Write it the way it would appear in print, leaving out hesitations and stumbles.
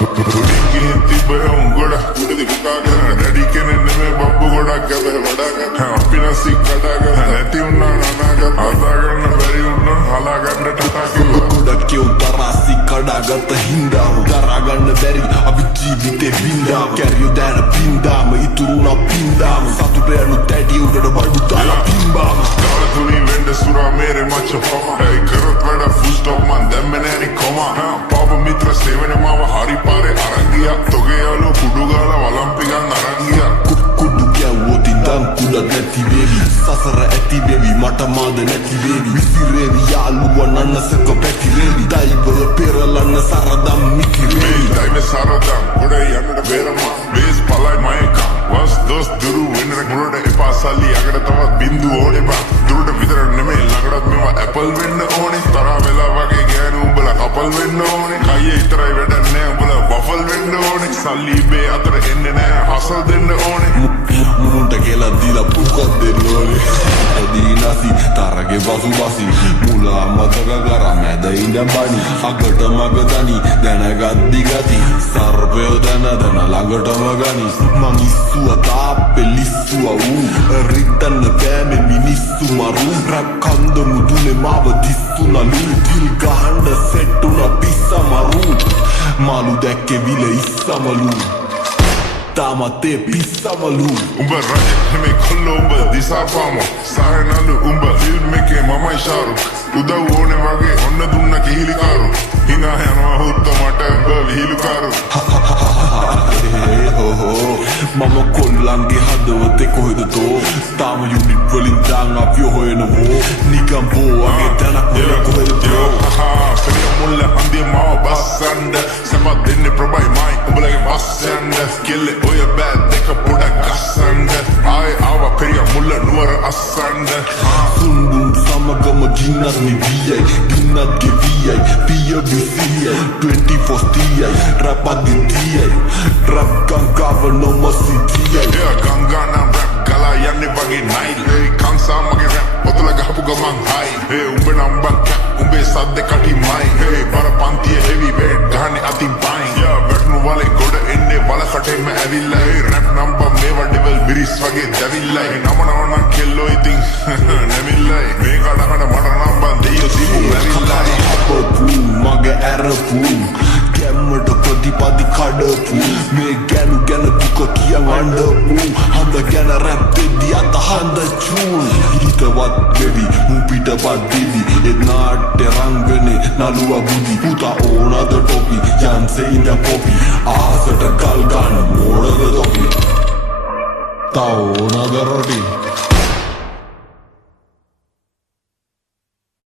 උඩින්ගින් තිබ්බ උන් ගොඩක් උඩදි පුකාගෙන දැඩි කෙනෙක් නෙමේ බබ්බු ගොඩක් ගැබ වඩාගෙන අපි නැසි කඩාගෙන නැති වුණා අනාගත හදාගන්න බැරි වුණා හලාගන්න ටටා කිව්වා ගොඩක් උතරාසි කඩාගත හින්දාම දරාගන්න බැරි අපි ජීවිතේ බින්දාම කැරියෝ දාන පින්දාම ඉතුරුණා පින්දාම සතුට යනු තැටි උඩට බඩු දාලා පින්බාම කාලතුනි වෙන්න සුරා මේරේ මච්ච පම ඒ කරත් වැඩ ෆුල් ස්ටොප් මන් දැම්මේ නෑනි කොමා පාප මිත්‍ර සේවන මාව හරි පාරේ අරන් ගියා තොගේ යාළුවෝ කුඩු ගාලා වලම්පි ගන්න අරන් ගියා කුඩු ගැව්වොත් ඉඳන් කුඩක් නැති වේවි සසර ඇති වේවි මට මාද නැති වේවි විසිරේවි යාළුවා නන්නසක පැතිරේවි දෛවය පෙරලන්න සරදම් මිකිරේවි දෛවය සරදම් ගොඩ යන්නට බේරමා බේස් පලයි මයකා වස් දොස් දුරු වෙනර ගොඩ එපා සල්ලි අගට තවත් බින්දු ඕනේ බා දුරට විතර නෙමෙයි ළඟටත් මේවා ඇපල් වෙන්න ඕනේ තරහ වෙලා වගේ ගෑනු උඹලා කපල් වෙන්න ඕනේ කයියේ විතරයි වැඩක් නෑ උඹලා වෆල් වෙන්න ඕනේ සල්ලි බේ අතර එන්නේ නෑ හසල් දෙන්න ඕනේ මුන්ට කියලා දීලා පුකක් දෙන්න ඕනේ දීනසි තරගේ වසුබසි මුලා මතක කරා මැද ඉඳන් බණි අගට මග දනි දැනගද්දි ගති සර්පයෝ දන ළඟටම ගනි මං ඉස්සුව තාප්පෙ ලිස්සුව වූ රිද්දන්න බෑමෙ මිනිස්සු මරු රැප් කන්ද මුදුනේ මාව දිස්සුනලු දිල් ගහන්ඩ සෙට්ටුන පිස්සමරු මාළු දැක්කේ විල ඉස්සමලු තාමතේ පිස්සමලු උඹ රජෙක් නෙමේ කොල්ලෝ උඹ දිසාපාමෝ සාරනලු උඹ ෆිල්ම් එකේ මමයි ශාරුක් උදව් ඕනේ වගේ ඔන්න දුන්න කිහිලිකාරු හිනා යනවා හුත්ත මට උඹ විහිළුකාරු මම කොල්ලන්ගේ හදවතේ කොහෙද තෝ තාම යුනිට් වලින් දාන් අපි හොයනවෝ නිකම් බෝවගේ තැනක් වල කොහෙද බ්‍රෝ පෙරිය මුල්ල හන්දිය මාව බස්සන්න සපත් දෙන්නේ ප්‍රබයි මයි උඹලගේ බස්සන්න කෙල්ලේ ඔය බෑත් දෙක පොඩක් ගස්සන්න ආයේ ආවා පෙරිය මුල්ල නුවර අස්සන්න සුන්දුම් සමගම ගින්නත් නිවියයි ගින්නත් ගෙවියයි පිය විසියයි 24 තියයි රැපගේ තියයි රැප් ගංගාව නොමසිතියයි ගංගා නම් රැප් ගලා යන්නේ වගේ නයිල් කංසා මගේ රැප් පොතල ගහපු ගමන් හයි උඹ නම් බං කැප් උඹේ සද්ද කටිමයි බර පන්තිය හෙවි වේට් ගහන්නේ අතින් පයින් වැටුණු වලේ ගොඩ එන්නේ වල කටෙම ඇවිල්ලා රැප් නම් බම් මේවා ඩෙවල් බිරිස් වගේ දැවිල්ලා නමනවනම් කෙල්ලෝ ඉතින් නැමිල්ලයි මේ කඩකට මට නම් බං දෙයියෝ දීපු මැරිල්ලයි අපපු මගේ ඇරපු කැම්මට ප්‍රතිපදි කඩපු මේ ගැනු ගැන දුක කියන් අඬපු හඳ ගැන රැප් දෙද්දි අත හඳ චූන් හිතවත් වෙවි මු පිටපත් දිවි ඒ නාට්‍ය රංගනේ නළුව බුදි පුතා ඕනද ටොපි යන්සේ ඉඳ පොපි ආසට කල් ගන්න මෝඩද තොපි තා ඕනද රොටි